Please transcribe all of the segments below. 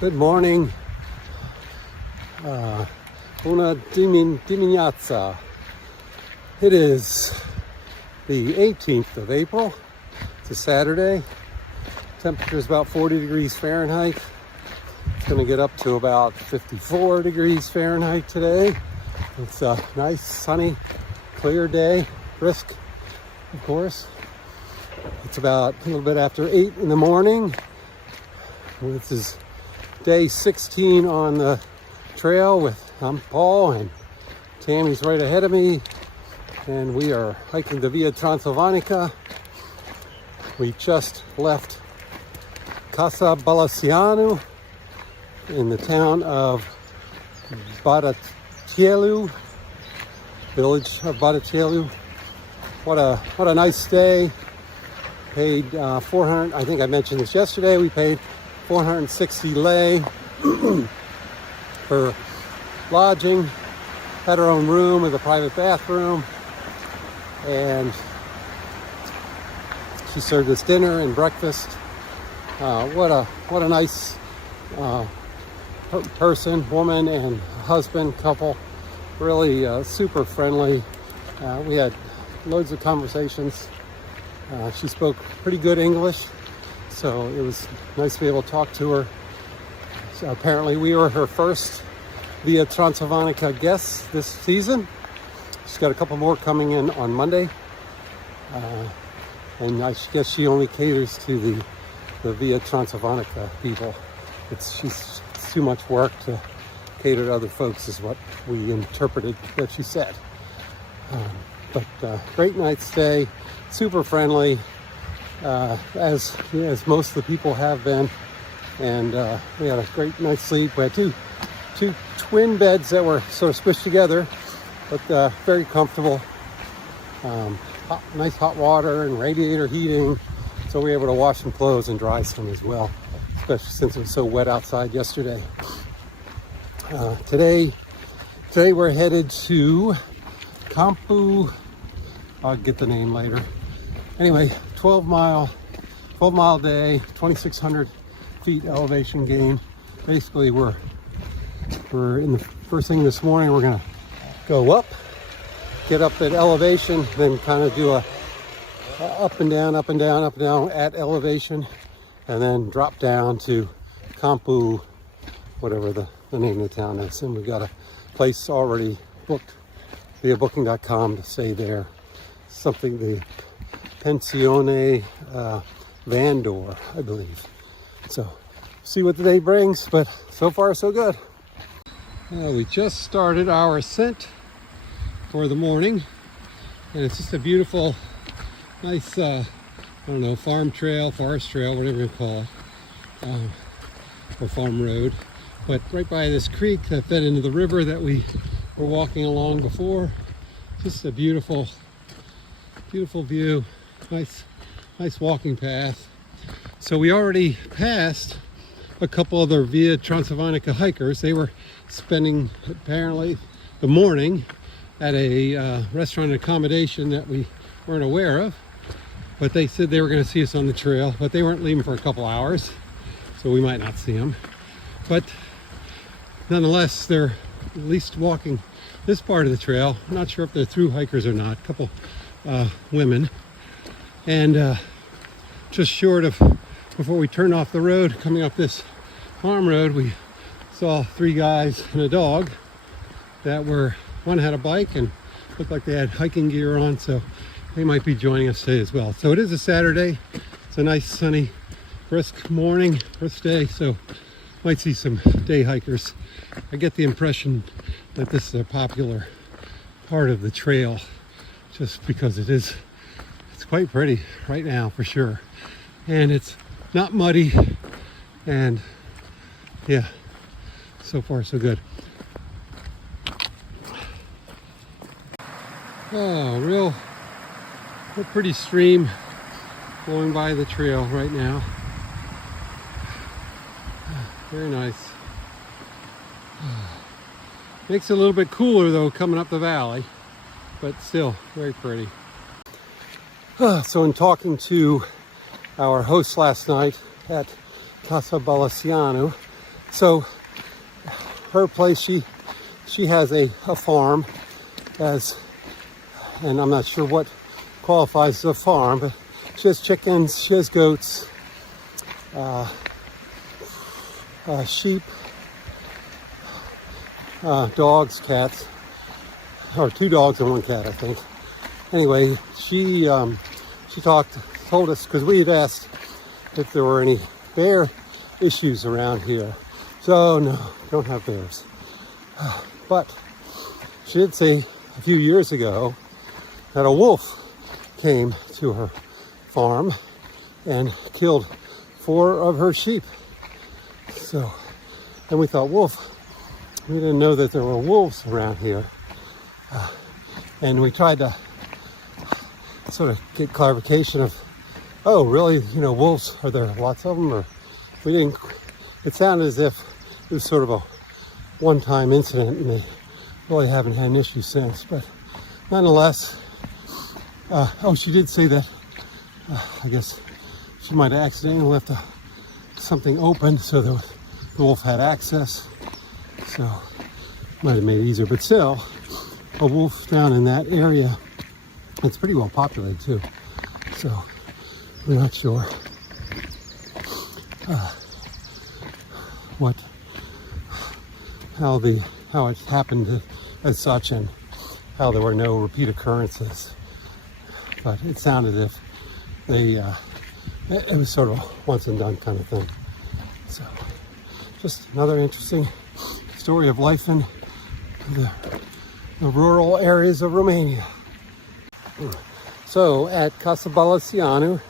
Good morning. Buona dimineața. It is the 18th of April. It's a Saturday. Temperature is about 40 degrees Fahrenheit. It's going to get up to about 54 degrees Fahrenheit today. It's a nice, sunny, clear day. Brisk, of course. It's about a little bit after 8 in the morning. This is day 16 on the trail with Paul, and Tammy's right ahead of me, and we are hiking the Via Transilvanica. We just left Bradetelu in the town of Bradetelu, village of Bradetelu. What a nice day. Paid 400, I think I mentioned this yesterday, we paid 460 lei for lodging. Had our own room with a private bathroom, and she served us dinner and breakfast. What a nice woman and husband couple. Really super friendly. We had loads of conversations. She spoke pretty good English, so it was nice to be able to talk to her. So apparently we were her first Via Transilvanica guests this season. She's got a couple more coming in on Monday. And I guess she only caters to the Via Transilvanica people. She's too much work to cater to other folks, is what we interpreted that she said. But great night stay, super friendly, as most of the people have been, and we had a great night's sleep. We had two twin beds that were sort of squished together, but very comfortable. Nice hot water and radiator heating, so we were able to wash some clothes and dry some as well, especially since it was so wet outside yesterday. Today we're headed to Campu. I'll get the name later. Anyway, 12 mile day, 2,600 feet elevation gain. Basically, we're in the first thing this morning. We're gonna go up, get up at elevation, then kind of do a up and down at elevation, and then drop down to Campu, whatever the name of the town is. And we've got a place already booked via booking.com to stay there. Something, the Pensione Vandor, I believe. So, see what the day brings, but so far so good. We just started our ascent for the morning, and it's just a beautiful, nice, farm trail, forest trail, whatever you call it, or farm road. But right by this creek that fed into the river that we were walking along before. Just a beautiful view, nice walking path. So we already passed a couple other Via Transilvanica hikers. They were spending apparently the morning at a restaurant and accommodation that we weren't aware of, but they said they were going to see us on the trail, but they weren't leaving for a couple hours, so we might not see them. But nonetheless, they're at least walking this part of the trail. I'm not sure if they're through hikers or not. A couple women, and just short of, before we turned off the road coming up this farm road, we saw 3 guys and a dog that were, one had a bike and looked like they had hiking gear on, so they might be joining us today as well. So it is a Saturday. It's a nice sunny brisk morning, brisk day, so might see some day hikers. I get the impression that this is a popular part of the trail, just because it's quite pretty right now for sure, and it's not muddy, and yeah, so far so good. Oh, real pretty stream flowing by the trail right now. Very nice. Makes it a little bit cooler though coming up the valley, but still very pretty. So in talking to our host last night at Casa Balaciano, So her place, she has a farm and I'm not sure what qualifies as a farm, but she has chickens, she has goats, sheep, dogs, cats, or 2 dogs and 1 cat, I think. Anyway, she told us, because we had asked if there were any bear issues around here. So no, don't have bears. But she did say a few years ago that a wolf came to her farm and killed 4 of her sheep. So, and we thought, wolf, we didn't know that there were wolves around here. And we tried to sort of get clarification of, oh, really, you know, wolves, are there lots of them? Or we didn't, it sounded as if it was sort of a one-time incident and they really haven't had an issue since. But nonetheless, oh, she did say that, I guess she might have accidentally left something open so the wolf had access. So might have made it easier, but still, a wolf down in that area, it's pretty well populated too. So we're not sure how it happened as such, and how there were no repeat occurrences. But it sounded as if it was sort of a once and done kind of thing. So just another interesting story of life in the rural areas of Romania. So at Casa Balasianu,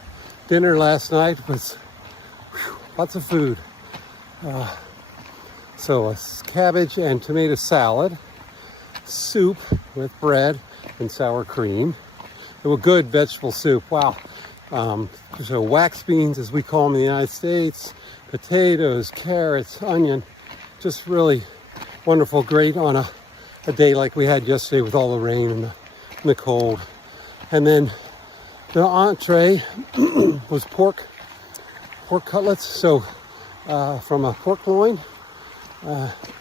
dinner last night was lots of food. So a cabbage and tomato salad, soup with bread and sour cream. It was good vegetable soup. Wow. So wax beans, as we call them in the United States, potatoes, carrots, onion, just really wonderful, great on a day like we had yesterday with all the rain and the cold. And then the entree was pork cutlets, so from a pork loin,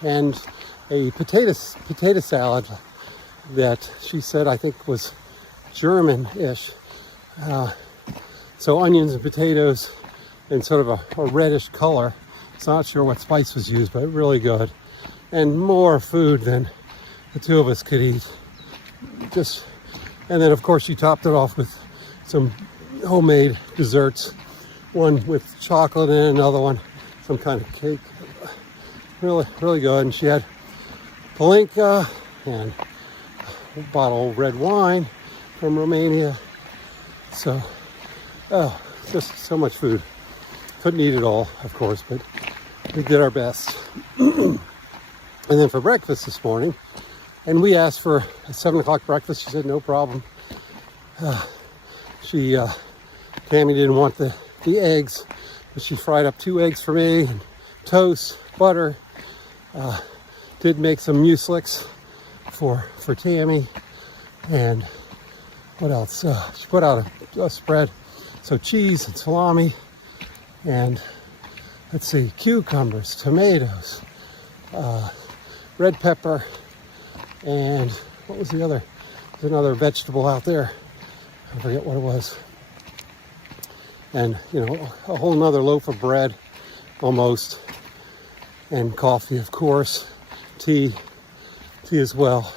and a potato salad that she said I think was German-ish. So onions and potatoes in sort of a reddish color. So not sure what spice was used, but really good. And more food than the 2 of us could eat. And then of course she topped it off with some homemade desserts. One with chocolate and another one, some kind of cake. Really, really good. And she had palinka and a bottle of red wine from Romania. So, oh, just so much food. Couldn't eat it all, of course, but we did our best. And then for breakfast this morning, and we asked for a 7 o'clock breakfast. She said no problem. Tammy didn't want the eggs, but she fried up 2 eggs for me, and toast, butter. Did make some muesli for Tammy, and what else? She put out a spread, so cheese and salami, and let's see, cucumbers, tomatoes, red pepper, and what was the other? There's another vegetable out there. I forget what it was. And, you know, a whole nother loaf of bread, almost. And coffee, of course. Tea as well.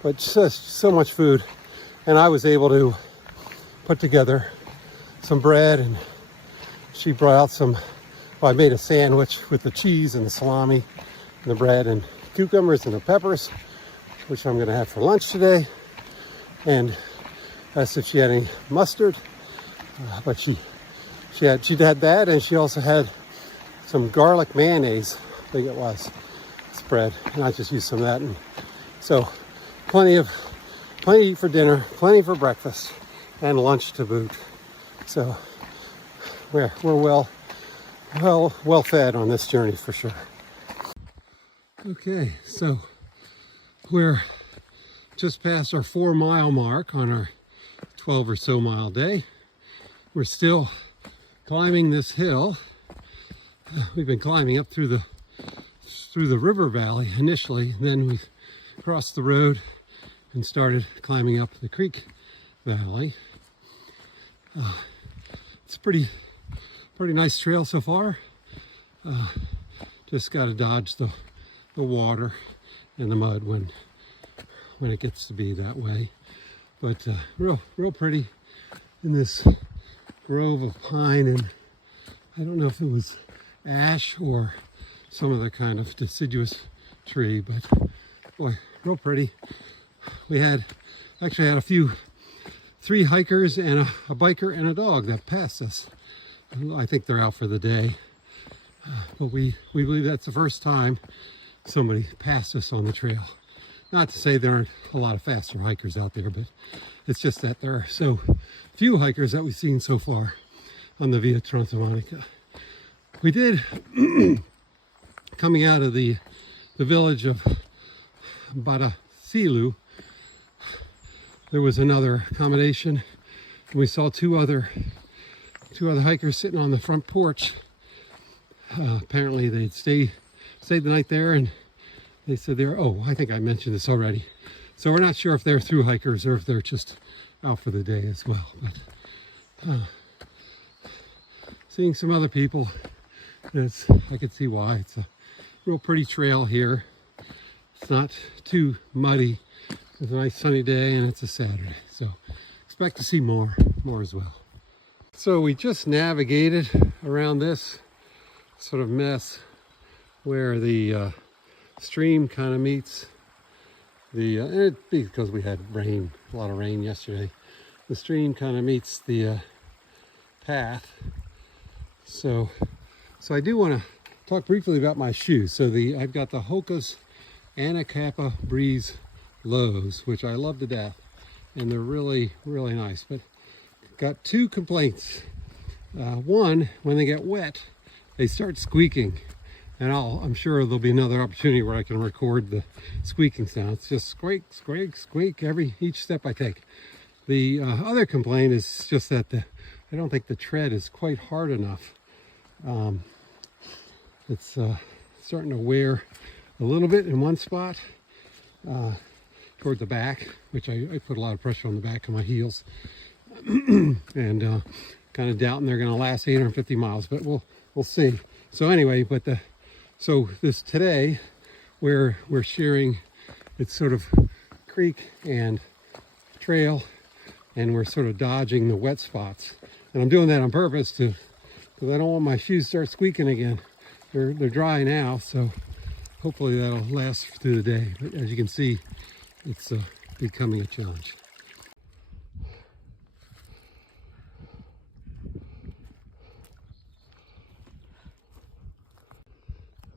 But just so much food. And I was able to put together some bread, and she brought out I made a sandwich with the cheese and the salami and the bread and cucumbers and the peppers, which I'm going to have for lunch today. And asked if she had any mustard, but she had that, and she also had some garlic mayonnaise, I think it was, spread, and I just used some of that. And so plenty to eat for dinner, plenty for breakfast, and lunch to boot. So we're well fed on this journey for sure. Okay, so we're just past our 4-mile mark on our 12 or so mile day. We're still climbing this hill. We've been climbing up through the through the river valley initially. Then we crossed the road and started climbing up the creek valley. It's pretty nice trail so far. Just got to dodge the water and the mud when it gets to be that way. But real pretty in this grove of pine, and I don't know if it was ash or some other kind of deciduous tree, but boy, real pretty. We actually had 3 hikers and a biker and a dog that passed us. I think they're out for the day, but we believe that's the first time somebody passed us on the trail. Not to say there aren't a lot of faster hikers out there, but it's just that there are so few hikers that we've seen so far on the Via Transilvanica. We did, coming out of the village of Bradetelu, there was another accommodation, and we saw two other hikers sitting on the front porch. Apparently they'd stayed the night there, and they said I think I mentioned this already. So we're not sure if they're through hikers or if they're just out for the day as well. But seeing some other people, I could see why. It's a real pretty trail here. It's not too muddy. It's a nice sunny day, and it's a Saturday. So expect to see more as well. So we just navigated around this sort of mess where the stream kind of meets because we had a lot of rain yesterday. The stream kind of meets the path. So I do want to talk briefly about my shoes. So I've got the Hoka's Anacapa Breeze Lows, which I love to death, and they're really nice. But got 2 complaints. One, when they get wet, they start squeaking. And I'm sure there'll be another opportunity where I can record the squeaking sound. It's just squeak, squeak, squeak each step I take. The other complaint is just that I don't think the tread is quite hard enough. It's starting to wear a little bit in one spot toward the back, which I put a lot of pressure on the back of my heels. And kind of doubting they're going to last 850 miles, but we'll see. So anyway, so this today, where we're sharing, it's sort of creek and trail, and we're sort of dodging the wet spots. And I'm doing that on purpose because I don't want my shoes to start squeaking again. They're dry now, so hopefully that'll last through the day. But as you can see, it's becoming a challenge.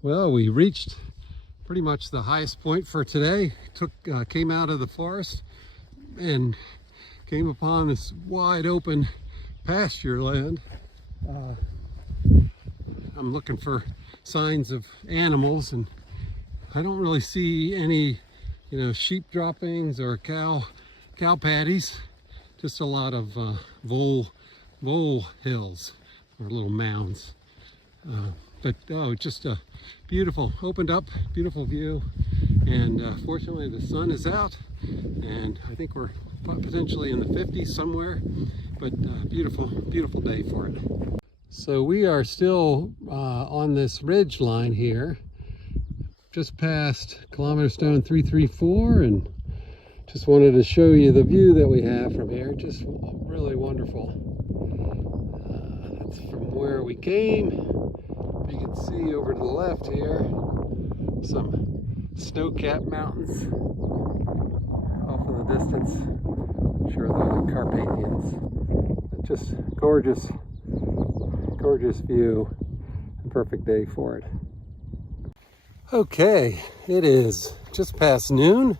Well, we reached pretty much the highest point for today. Came out of the forest and came upon this wide open pasture land. I'm looking for signs of animals, and I don't really see any, sheep droppings or cow patties. Just a lot of vole hills or little mounds. But just a beautiful, opened up, beautiful view. And fortunately the sun is out, and I think we're potentially in the 50s somewhere, but beautiful day for it. So we are still on this ridge line here, just past kilometer stone 334, and just wanted to show you the view that we have from here. Just really wonderful. That's from where we came. You can see over to the left here some snow-capped mountains off in the distance. I'm sure those are Carpathians. Just gorgeous view and perfect day for it. Okay, it is just past noon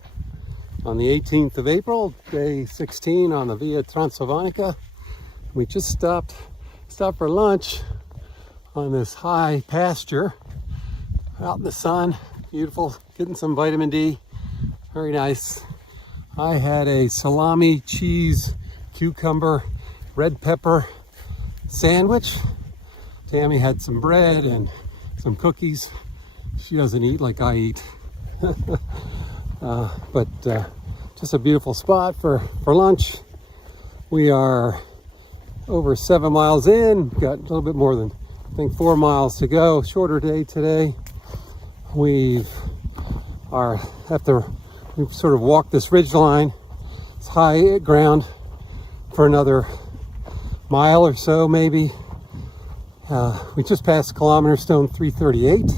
on the 18th of April, day 16 on the Via Transilvanica. We just stopped for lunch on this high pasture out in the sun. Beautiful, getting some vitamin D, very nice. I had a salami, cheese, cucumber, red pepper sandwich. Tammy had some bread and some cookies, She doesn't eat like I eat. But just a beautiful spot for lunch. We are over 7 miles in. Got a little bit more than, I think, 4 miles to go. Shorter day today. We've sort of walked this ridge line. It's high ground for another mile or so, maybe. We just passed kilometer stone 338,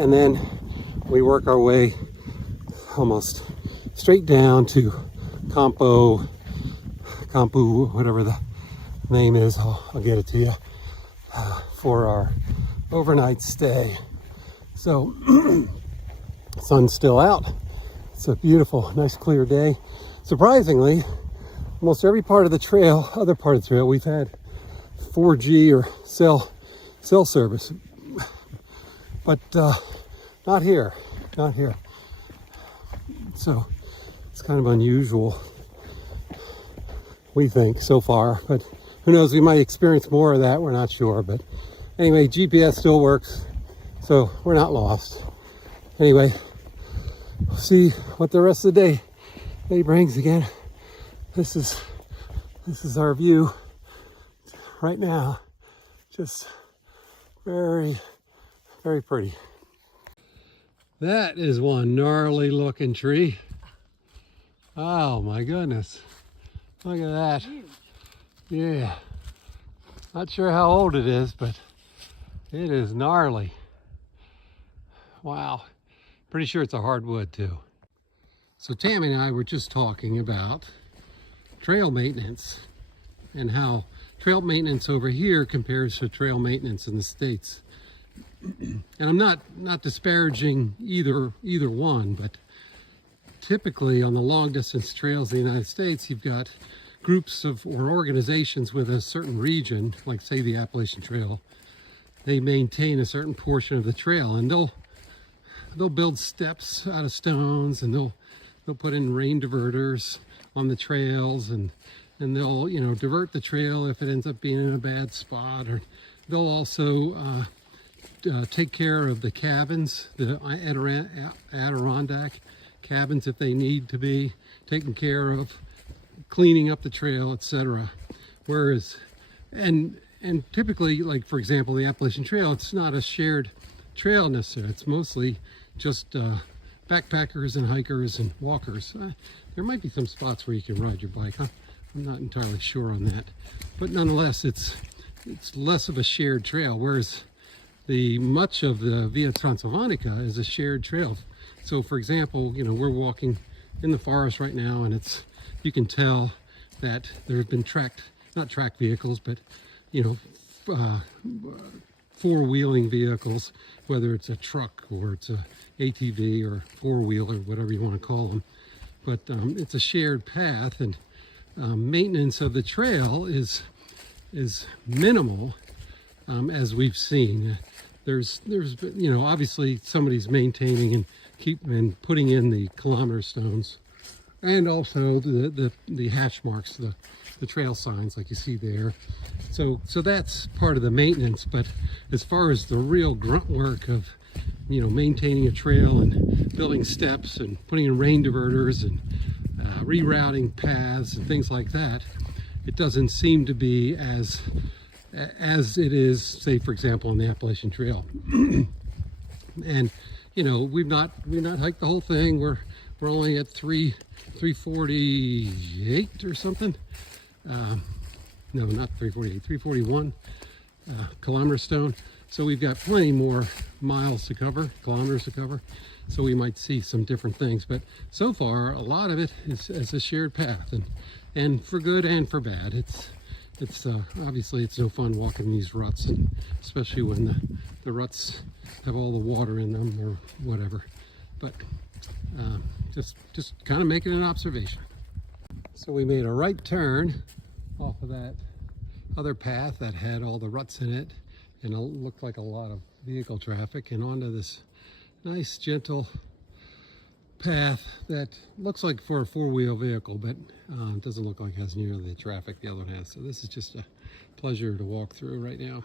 and then we work our way almost straight down to Campu, whatever the name is. I'll get it to you, for our overnight stay. So sun's still out. It's a beautiful, nice clear day. Surprisingly, almost every part of the trail, other part of the trail, we've had 4G or cell service, but not here. So it's kind of unusual, we think, so far, but who knows, we might experience more of that, we're not sure. But anyway, GPS still works, so we're not lost. Anyway, we'll see what the rest of the day brings. Again, this is our view right now. Just very, very pretty. That is one gnarly looking tree. Oh my goodness. Look at that. Yeah. Not sure how old it is, but it is gnarly. Wow. Pretty sure it's a hardwood too. So Tammy and I were just talking about trail maintenance and how trail maintenance over here compares to trail maintenance in the States. And I'm not disparaging either one, but typically on the long distance trails in the United States, you've got groups of or organizations with a certain region, like say the Appalachian Trail. They maintain a certain portion of the trail, and they'll build steps out of stones, and they'll put in rain diverters on the trails, and they'll divert the trail if it ends up being in a bad spot, or they'll also take care of the cabins, the Adirondack cabins, if they need to be taken care of, cleaning up the trail, etc. Whereas, and typically, like for example, the Appalachian Trail, it's not a shared trail necessarily. It's mostly just backpackers and hikers and walkers. There might be some spots where you can ride your bike. I'm not entirely sure on that, but nonetheless, it's less of a shared trail. Whereas much of the Via Transilvanica is a shared trail. So for example, we're walking in the forest right now, and you can tell that there have been not tracked vehicles, but four-wheeling vehicles, whether it's a truck or it's a ATV or four-wheeler, whatever you want to call them. But it's a shared path, and maintenance of the trail is minimal, as we've seen. There's obviously somebody's maintaining and putting in the kilometer stones, and also the hash marks, the trail signs like you see there. So that's part of the maintenance. But as far as the real grunt work of maintaining a trail and building steps and putting in rain diverters and rerouting paths and things like that, it doesn't seem to be as it is, say, for example, on the Appalachian Trail. And we've not hiked the whole thing. We're only at 348 or something. No, not 348, 341 kilometer stone. So we've got plenty more miles to cover, kilometers to cover. So we might see some different things, but so far a lot of it is a shared path, and for good and for bad. It's obviously it's no fun walking these ruts, and especially when the ruts have all the water in them or whatever. But just kind of making an observation. So we made a right turn off of that other path that had all the ruts in it, and it looked like a lot of vehicle traffic, and onto this nice gentle path that looks like for a four-wheel vehicle, but it doesn't look like it has nearly the traffic the other one has. So this is just a pleasure to walk through right now.